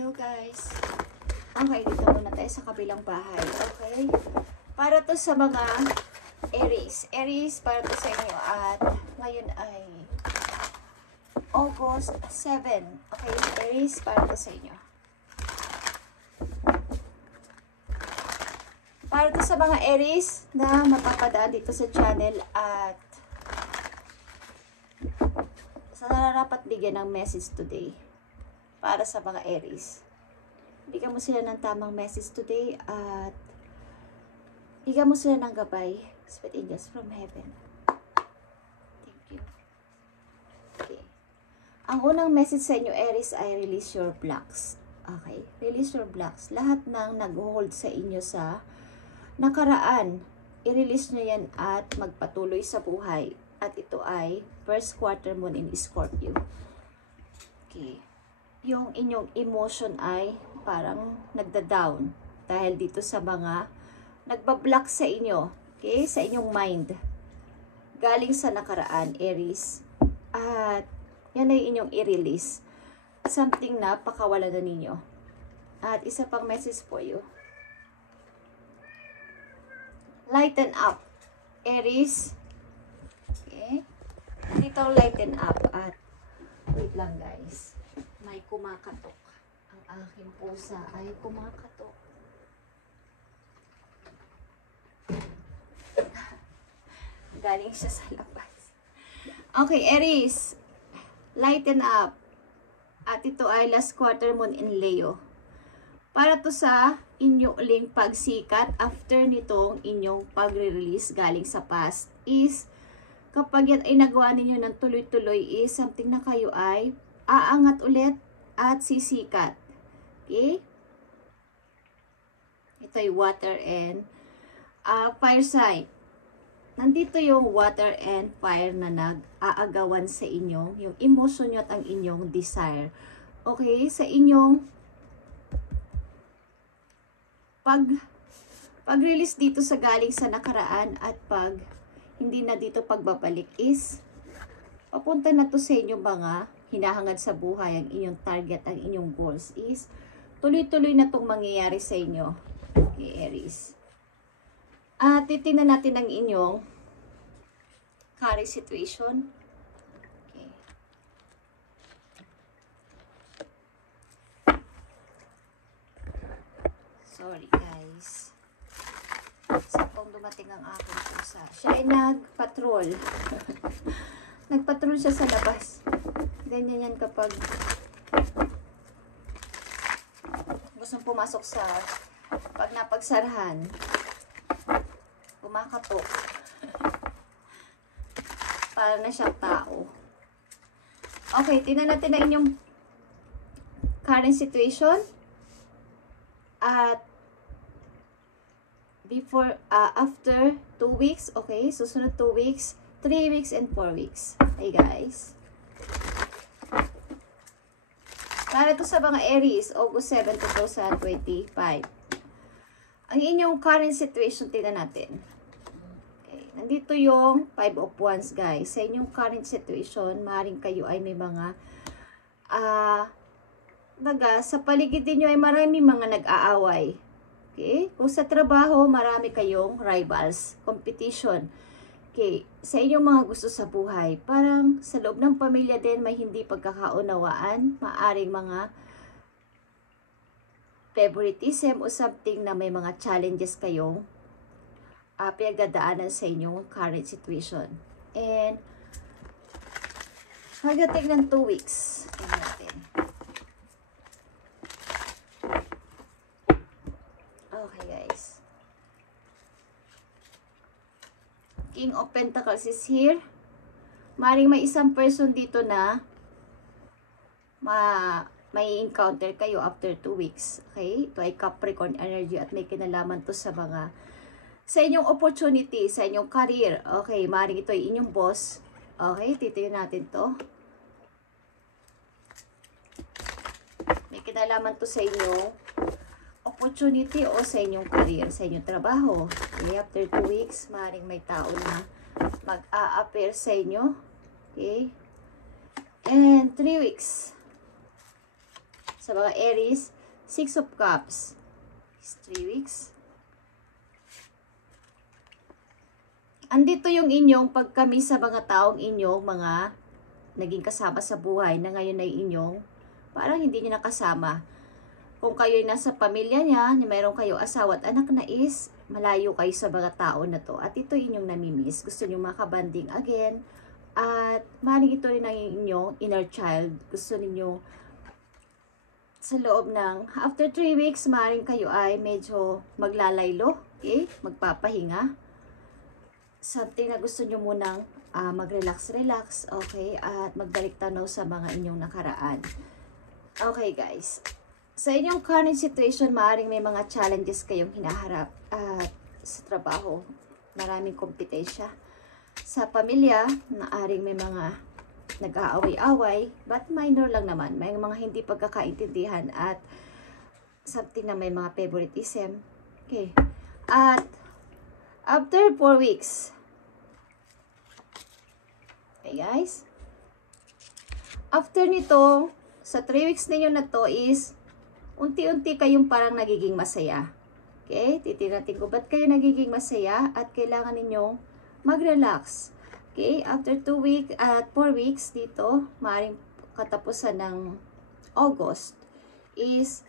Hello guys. Okay, dito muna tayo sa kabilang bahay. Okay? Para to sa mga Aries. Aries, para to sa inyo. At ngayon ay August 7. Okay? Aries, para to sa inyo. Para to sa mga Aries na mapapadaan dito sa channel at sa nararapat bigyan ng message today. Para sa mga Aries. Bigyan mo sila ng tamang message today at bigyan mo sila ng gabay. Sweet angels from heaven. Thank you. Okay. Ang unang message sa inyo, Aries, ay release your blocks. Okay. Release your blocks. Lahat ng nag-hold sa inyo sa nakaraan, i-release nyo yan at magpatuloy sa buhay. At ito ay first quarter moon in Scorpio. Okay. Yung inyong emotion ay parang nagda-down dahil dito sa mga nagbablock sa inyo, okay, sa inyong mind galing sa nakaraan, Aries, at yan ay inyong i-release something na pakawala na ninyo. At isa pang message for you, lighten up, Aries. Okay, dito lighten up. At wait lang guys, may kumakatok. Ang aking pusa ay kumakatok. Galing siya sa labas. Okay, Aries. Lighten up. At ito ay last quarter moon in Leo. Para to sa inyong uling pagsikat after nitong inyong pagre-release galing sa past is kapag yan ay nagawa ninyo ng tuloy-tuloy is something na kayo ay aangat ulit at sisikat. Okay? Ito ay water and fire sign. Nandito yung water and fire na nag-aagawan sa inyo, yung emotion nyo at ang inyong desire. Okay? Sa inyong pag-release dito sa galing sa nakaraan at pag hindi na dito pagbabalik is papunta na to sa inyong mga hinahangad sa buhay, ang inyong target, ang inyong goals is tuloy-tuloy na itong mangyayari sa inyo, okay, Aries. At titingnan natin ang inyong current situation. Okay. Sorry guys. Sa pong dumating ang aking pusa. Siya ay nagpatrol. Nagpatrol siya sa labas. Ganyan yan kapag gustong pumasok sa pag napagsarahan. Kumakatok. Para na siyang tao. Okay, tingnan natin ang inyong current situation. At before, after 2 weeks, okay, susunod 2 weeks, 3 weeks, and 4 weeks. Hey guys. Para ito sa mga Aries, August 7, 2025. Ang inyong current situation, tingnan natin. Okay, nandito yung 5 of Wands, guys. Sa inyong current situation, maaaring kayo ay may mga sa paligid niyo ay marami mga nag-aaway. Okay? Kung sa trabaho, marami kayong rivals, competition. Okay, sa inyong mga gusto sa buhay, parang sa loob ng pamilya din may hindi pagkakaunawaan, maaring mga favoritism o something na may mga challenges kayong pinagdadaanan sa inyong current situation. And hanggang ng 2 weeks. Tingnan natin. Okay guys. King of Pentacles is here. Maring may isang person dito na may encounter kayo after 2 weeks. Okay? Ito ay Capricorn energy at may kinalaman to sa mga sa inyong opportunity, sa inyong career. Okay, maring ito ay inyong boss. Okay, titingnan natin to. May kinalaman to sa inyong opportunity o sa inyong career, sa inyong trabaho. Okay, after 2 weeks, maaaring may tao na mag-a-appear sa inyo. Okay. And 3 weeks. Sa mga Aries, Six of Cups. 3 weeks. Andito yung inyong pagkami sa mga taong inyong mga naging kasama sa buhay na ngayon ay inyong parang hindi niyo nakasama. Kung kayo'y nasa pamilya niya, mayroon kayo asawa at anak na is, malayo kayo sa mga tao na to. At ito inyong namimiss. Gusto niyo makabanding again. At maaaring ito rin ang inyong inner child. Gusto niyo sa loob ng after 3 weeks, maaaring kayo ay medyo maglalaylo. Okay? Magpapahinga. Something na gusto niyo munang mag-relax. Okay? At magbalik tanaw sa mga inyong nakaraan. Okay guys. Sa inyong current situation, maaaring may mga challenges kayong hinaharap at sa trabaho, maraming kompetensya. Sa pamilya, maaaring may mga nag-aaway-away, but minor lang naman. May mga hindi pagkakaintindihan at something na may mga favoritism. Okay. At after 4 weeks, okay guys, after nito, sa 3 weeks ninyo na to is, unti-unti kayong parang nagiging masaya. Okay? Titignan natin kung ba't kayo nagiging masaya at kailangan ninyong mag-relax. Okay? After 2 weeks at 4 weeks dito, maaaring katapusan ng August, is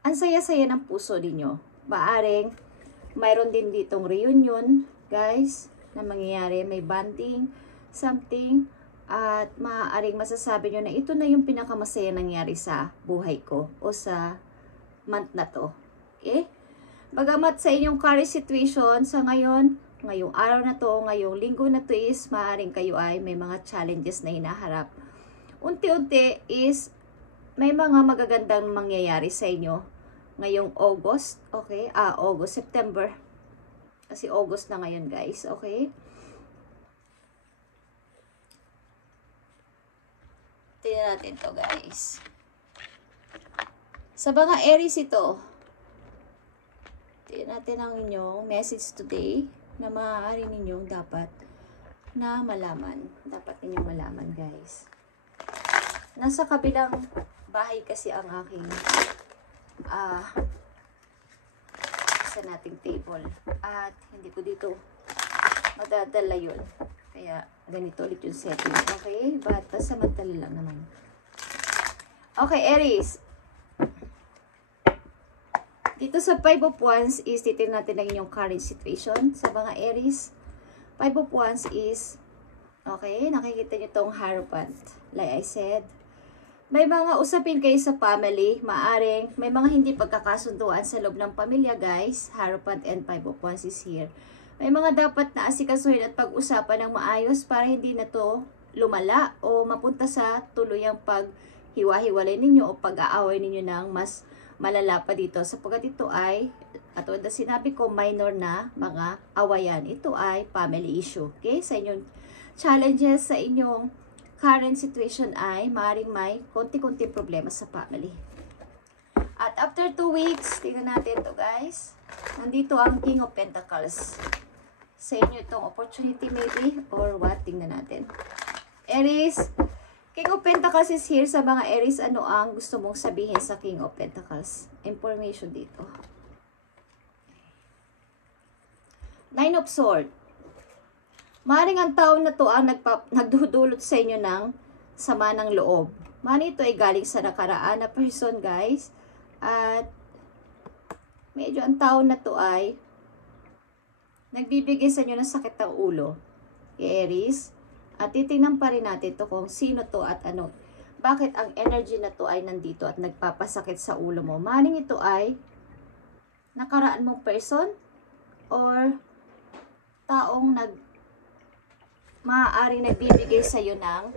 ang saya-saya ng puso ninyo. Maaaring mayroon din ditong reunion, guys, na mangyayari. May bonding, something. At maaaring masasabi nyo na ito na yung pinakamasaya nangyari sa buhay ko o sa month na to. Okay? Bagamat sa inyong current situation sa ngayong araw na to, ngayong linggo na to is maaaring kayo ay may mga challenges na hinaharap. Unti-unti is may mga magagandang mangyayari sa inyo ngayong August. Okay? August, September. Kasi August na ngayon guys. Okay? Tingnan natin to guys. Sa mga Aries ito, tingnan natin ang inyong message today na maaari ninyong dapat na malaman. Dapat ninyong malaman guys. Nasa kabilang bahay kasi ang aking sa nating table. At hindi ko dito madadala yun. Kaya, ganito ulit yung setting. Okay? But, samantala lang naman. Okay, Aries. Dito sa 5 of Wands is, titignan natin ang inyong current situation. Sa mga Aries, 5 of Wands is, okay, nakikita nyo itong Hierophant. Like I said, may mga usapin kayo sa family. Maaring, may mga hindi pagkakasunduan sa loob ng pamilya, guys. Hierophant and 5 of Wands is here. May mga dapat na asikasuhin at pag-usapan ng maayos para hindi na to lumala o mapunta sa tuluyang paghiwa-hiwalay ninyo o pag-aaway ninyo ng mas malala pa dito. Sapagkat ito ay, katulad na sinabi ko, minor na mga awayan. Ito ay family issue. Okay? Sa inyong challenges, sa inyong current situation ay maaaring may konti-konti problema sa family. At after 2 weeks, tingnan natin to guys. Nandito ang King of Pentacles. Sa inyo itong opportunity maybe or what? Tingnan natin. Aries, King of Pentacles is here. Sa mga Aries, ano ang gusto mong sabihin sa King of Pentacles? Information dito. 9 of Swords. Maaaring ang taon na to ang nagdudulot sa inyo ng sama ng loob. Maaaring ito ay galing sa nakaraan na person guys. At medyo ang taon na to ay nagbibigay sa inyo ng sakit ng ulo, Aries. At titingnan pa rin natin to kung sino to at ano. Bakit ang energy na to ay nandito at nagpapasakit sa ulo mo. Maaaring ito ay nakaraan mong person or taong maaaring nagbibigay sa iyo ng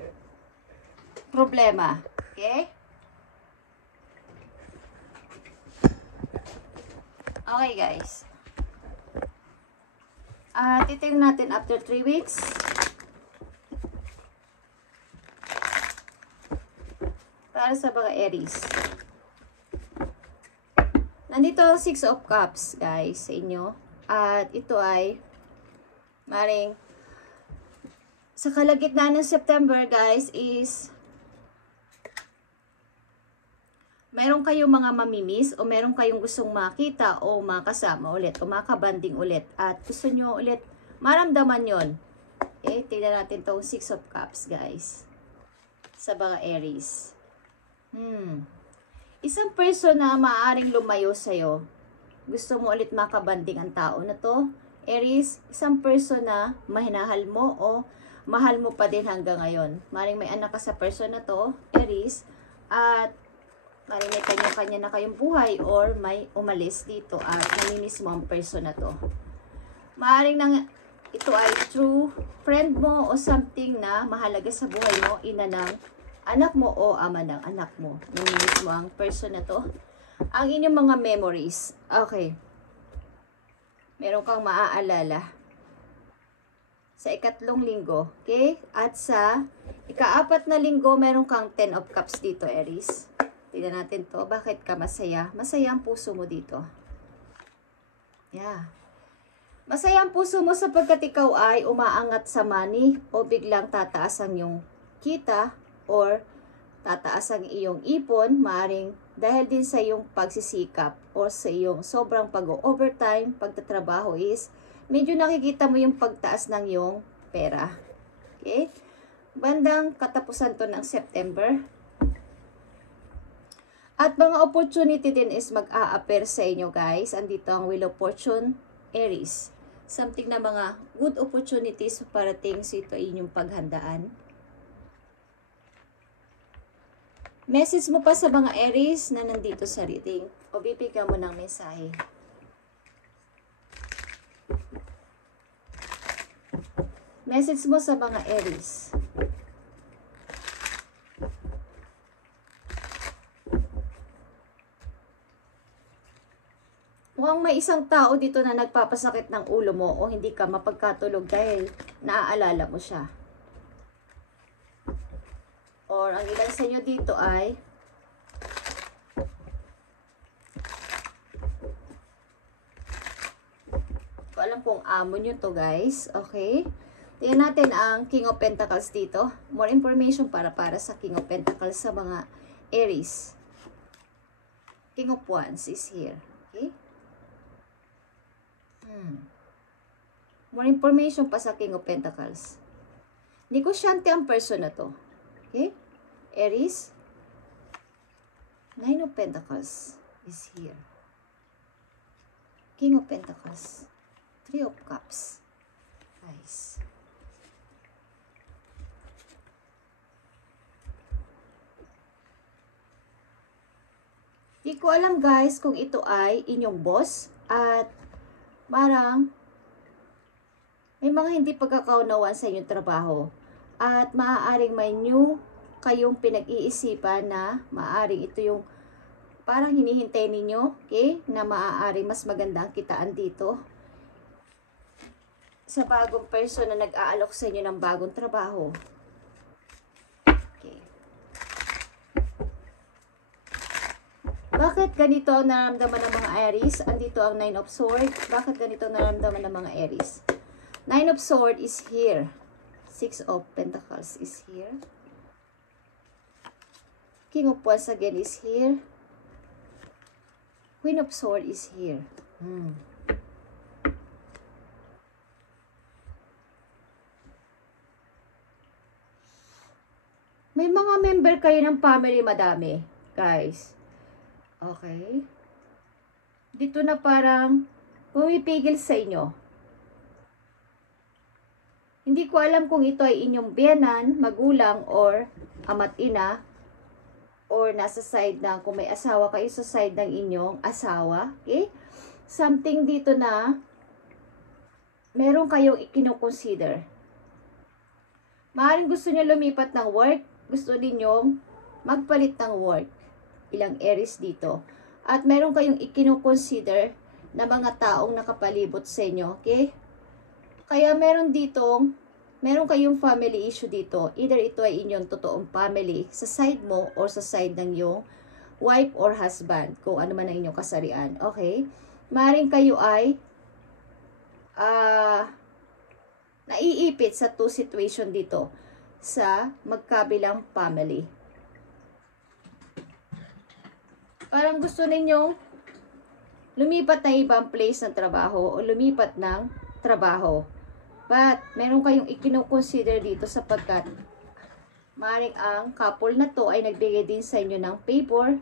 problema. Okay? Okay guys. Titingnan natin after 3 weeks. Para sa mga Aries. Nandito ang 6 of Cups, guys, sa inyo. At ito ay maring sa kalagitnaan ng September, guys, is Meron kayong mga mamimiss o meron kayong gustong makita o makasama ulit o makabanding ulit at gusto nyo ulit maramdaman yon. Okay, tignan natin tong 6 of Cups, guys. Sa mga Aries. Isang person na maaaring lumayo sa'yo. Gusto mo ulit makabanding ang tao na to. Aries, isang person na mahinahal mo o mahal mo pa din hanggang ngayon. Maaaring may anak ka sa person na to, Aries, at maaaring may kanya-kanya na kayong buhay or may umalis dito at namimiss mo ang person na to. Maaaring ito ay true friend mo o something na mahalaga sa buhay mo, ina ng anak mo o ama ng anak mo. Namimiss mo ang person na to. Ang inyong mga memories. Okay. Meron kang maaalala sa ikatlong linggo. Okay? At sa ikaapat na linggo, meron kang 10 of Cups dito, Aries. Tignan natin to. Bakit ka masaya? Masaya ang puso mo dito. Yeah. Masaya ang puso mo sapagkat ikaw ay umaangat sa money o biglang tataas ang iyong kita or tataas ang iyong ipon, maaring dahil din sa iyong pagsisikap o sa iyong sobrang pag-overtime, pagtatrabaho is medyo nakikita mo yung pagtaas ng iyong pera. Okay? Bandang katapusan to ng September. At mga opportunity din is mag-a-appear sa inyo, guys. Andito ang Wheel of Fortune, Aries. Something na mga good opportunities parating sa ito ay inyong paghandaan. Message mo pa sa mga Aries na nandito sa reading o bibigyan mo ng mensahe. Message mo sa mga Aries. Mukhang may isang tao dito na nagpapasakit ng ulo mo o hindi ka mapagkatulog dahil naaalala mo siya. Or ang ilan sa inyo dito ay ko alam kung amo nyo to, guys. Okay? Tingnan natin ang King of Pentacles dito. More information para sa King of Pentacles sa mga Aries. King of Wands is here. Okay? More information pa sa King of Pentacles. Negosyante ang person na to. Okay? Aries. 9 of Pentacles is here. King of Pentacles. 3 of Cups. Nice. Di ko alam, guys, kung ito ay inyong boss at parang may mga hindi pagkakaunawaan sa inyong trabaho at maaaring may new kayong pinag-iisipan na maaaring ito yung parang hinihintay ninyo, okay, na maaaring mas maganda ang kitaan dito sa bagong person na nag-aalok sa inyo ng bagong trabaho. Okay. Bakit ganito ang nararamdaman ng mga Aries? Andito ang 9 of Swords. Bakit ganito ang nararamdaman ng mga Aries? 9 of Swords is here. 6 of Pentacles is here. King of Wands again is here. Queen of Swords is here. May mga member kayo ng family madami, guys. Okay? Dito na parang pumipigil sa inyo. Hindi ko alam kung ito ay inyong biyenan, magulang, or ama't ina, or nasa side ng, kung may asawa kayo sa side ng inyong asawa. Okay? Something dito na meron kayong kinoconsider. Maaaring gusto niyo lumipat ng work, gusto ninyong magpalit ng work. Ilang Aries dito. At meron kayong ikinoconsider na mga taong nakapalibot sa inyo. Okay? Kaya meron kayong family issue dito. Either ito ay inyong totoong family sa side mo or sa side ng iyong wife or husband. Kung ano man ang inyong kasarian. Okay? Maaaring kayo ay naiipit sa two situation dito sa magkabilang family. Parang gusto ninyong lumipat na ibang place ng trabaho o lumipat ng trabaho. But, meron kayong ikino-consider dito sapagkat maaaring ang couple na to ay nagbigay din sa inyo ng favor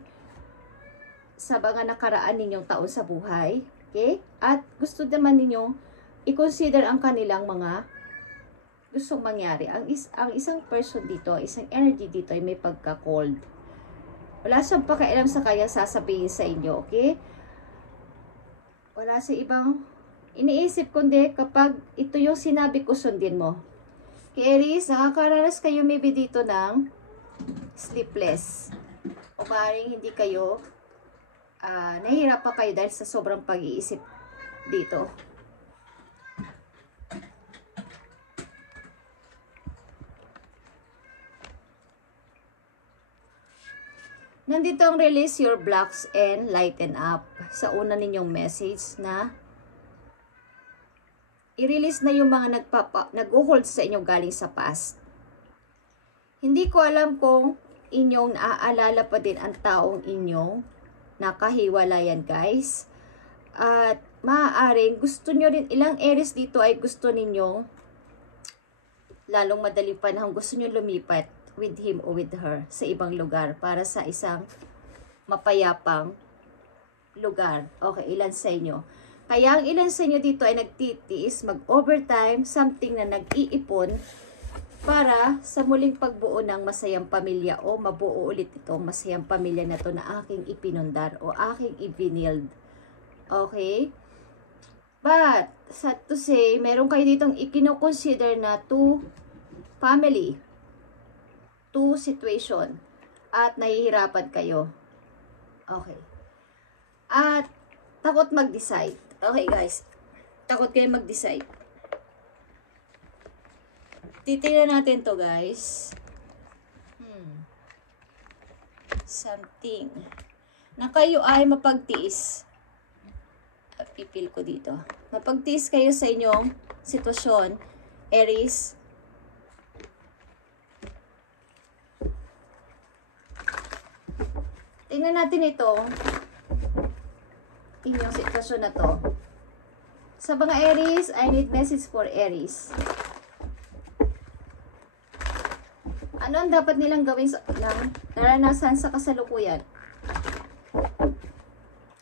sa mga nakaraan ninyong taon sa buhay. Okay? At gusto naman ninyo i-consider ang kanilang mga gustong mangyari. Ang isang person dito, isang energy dito ay may pagka-cold. Wala siyang pakialam sa kaya sasabihin sa inyo, okay? Wala sa ibang iniisip kundi kapag ito yung sinabi ko, sundin mo. Okay, Aries, nakakaranas kayo maybe dito ng sleepless. O maaaring hindi kayo nahihirap pa kayo dahil sa sobrang pag-iisip dito. Nandito ang release your blocks and lighten up. Sa una ninyong message na i-release na yung mga nag-hold sa inyo galing sa past. Hindi ko alam kung inyong naaalala pa din ang taong inyong nakahiwalayan, guys. At maaaring gusto nyo rin, ilang Aries dito ay gusto ninyong lalong madaling panahon, gusto nyo lumipat with him or with her sa ibang lugar para sa isang mapayapang lugar. Okay, ilan sa inyo? Kaya ang ilan sa inyo dito ay nagtitiis, mag-overtime, something na nag-iipon para sa muling pagbuo ng masayang pamilya o mabuo ulit itong masayang pamilya na to na aking ipinundar o aking ibinild. Okay? But, sad to say, meron kayo ditong ikino-consider na two family, two situation, at nahihirapan kayo. Okay. At takot mag-decide. Okay, guys. Takot kayo mag-decide. Titingnan natin to, guys. Something na kayo ay mapagtiis. Pipil ko dito. Mapagtiis kayo sa inyong sitwasyon, Aries. Tingnan natin ito, inyong sitwasyon na to. Sa mga Aries, I need message for Aries. Ano ang dapat nilang gawin sa naranasan sa kasalukuyan?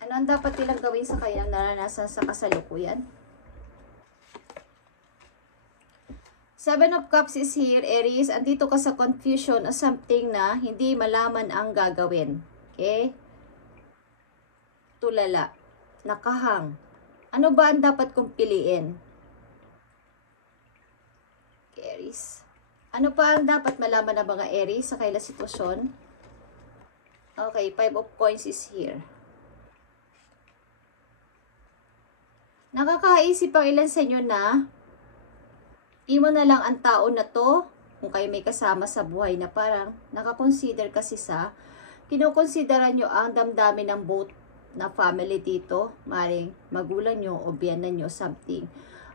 Ano ang dapat nilang gawin sa kanyang naranasan sa kasalukuyan? Seven of Cups is here, Aries. Andito ka sa confusion o something na hindi malaman ang gagawin. Okay? Tulala. Nakahang. Ano ba ang dapat kong piliin? Okay, Aries. Ano pa ang dapat malaman ng mga Aries sa kailang sitwasyon? Okay, 5 of Coins is here. Nakakaisip ang ilan sa inyo na imo na lang ang tao na to kung kayo may kasama sa buhay na parang nakakonsider kasi sa kinukonsidera nyo ang damdamin ng both na family dito, maring magulang nyo o biyanan nyo, something.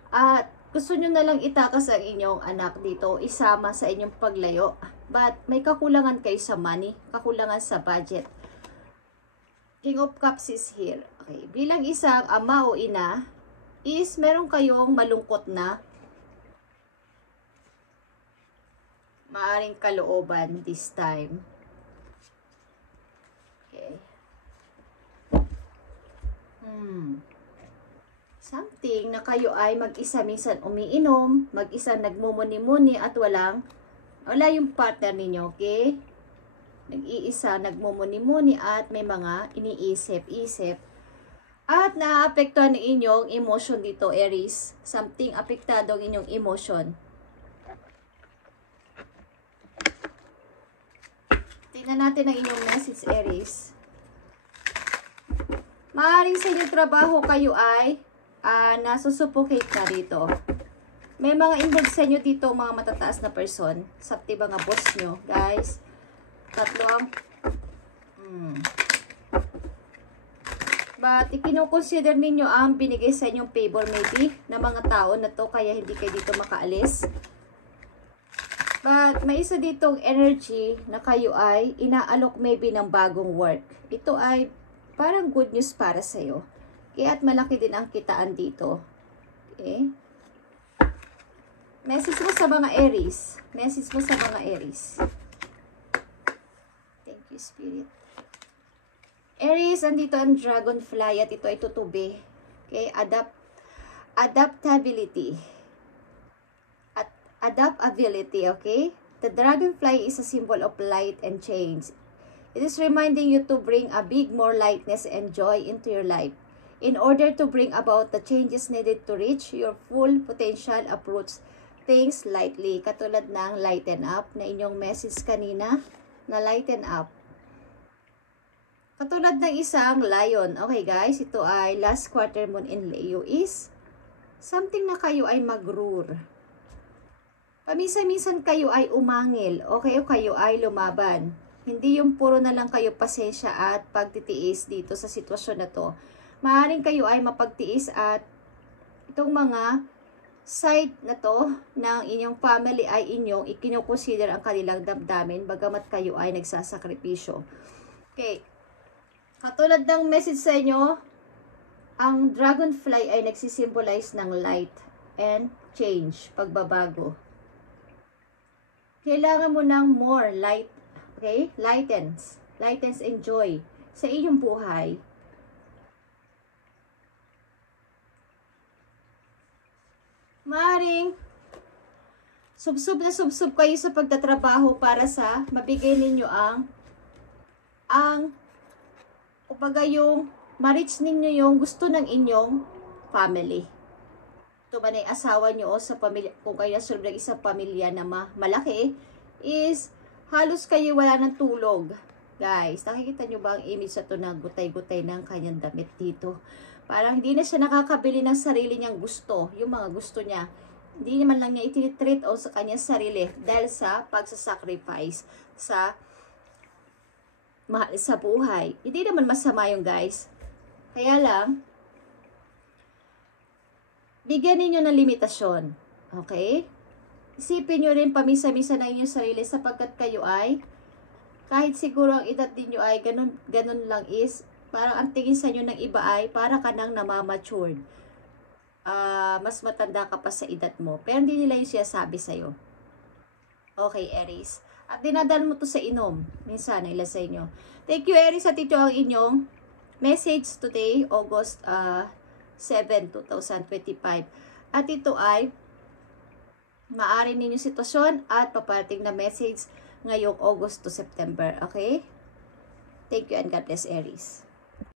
At gusto nyo na lang itakas ang inyong anak dito, isama sa inyong paglayo. But may kakulangan kayo sa money, kakulangan sa budget. King of Cups is here. Okay. Bilang isang ama o ina, is meron kayong malungkot na maaring kalooban this time. Okay. Something na kayo ay mag-isa minsan umiinom, mag-isa nagmumuni-muni at wala yung partner ninyo, okay? Nag-iisa, nagmumuni-muni at may mga iniisip-isip. At naapektuhan ng inyong emotion dito, Aries. Something apektado ang inyong emotion. Tingnan natin ang inyong message, Aries. Maaaring sa inyong trabaho kayo ay nasusuffocate na dito. May mga involved sa inyo dito, mga matataas na person. Sakti ba nga boss nyo, guys? Tatlo ang but ikinukonsider ninyo ang binigay sa inyong favor maybe na mga tao na to kaya hindi kayo dito makaalis. But may isa ditong energy na kayo ay inaalok maybe ng bagong work. Ito ay parang good news para sa'yo. Okay, at malaki din ang kitaan dito. Okay. Message mo sa mga Aries. Message mo sa mga Aries. Thank you, Spirit. Aries, andito ang dragonfly at ito ay tutubi. Okay, adaptability. Adaptability, okay? The dragonfly is a symbol of light and change. It is reminding you to bring a big more lightness and joy into your life. In order to bring about the changes needed to reach your full potential, approach things lightly. Katulad ng lighten up na inyong message kanina, na lighten up. Katulad ng isang lion. Okay guys, ito ay last quarter moon in Leo is something na kayo ay mag-roar. Paminsan-minsan kayo ay umangil, okay, o kayo ay lumaban. Hindi yung puro na lang kayo pasensya at pagtitiis dito sa sitwasyon na to. Maaaring kayo ay mapagtiis at itong mga side na to ng inyong family ay inyong ikinoconsider ang kanilang damdamin bagamat kayo ay nagsasakripisyo. Okay. Katulad ng message sa inyo, ang dragonfly ay nagsisimbolize ng light and change, pagbabago. Kailangan mo ng more light, okay? Lightens and joy sa iyong buhay. Maaring subsub kayo sa pagtatrabaho para sa mabigay ninyo kumbaga yung ma-reach ninyo yung gusto ng inyong family. Ito man ay asawa nyo o sa pamilya, kung kayo nasulog ng isang pamilya na malaki, is halos kayo wala ng tulog. Guys, nakikita nyo ba ang image na ito na gutay-gutay ng kanyang damit dito? Parang hindi na siya nakakabili ng sarili niyang gusto, yung mga gusto niya. Hindi naman lang niya itinitreat o sa kanyang sarili dahil sa pagsasacrifice sa buhay. Hindi naman masama yung guys. Kaya lang, bigyan ninyo ng limitasyon. Okay? Isipin nyo rin pamisa-misa na inyong sarili sapagkat kayo ay, kahit siguro ang edad ninyo ay ganun lang is, parang ang tingin sa inyo ng iba ay para ka nang namamatured. Mas matanda ka pa sa edad mo. Pero hindi nila yung sinasabi sa'yo. Okay, Aries. At dinadaan mo to sa inom. Minsan, ilan sa inyo. Thank you, Aries. At ito ang inyong message today, August 7, 2025. At ito ay maaari ninyong sitwasyon at paparating na message ngayong August to September. Okay? Thank you and God bless, Aries.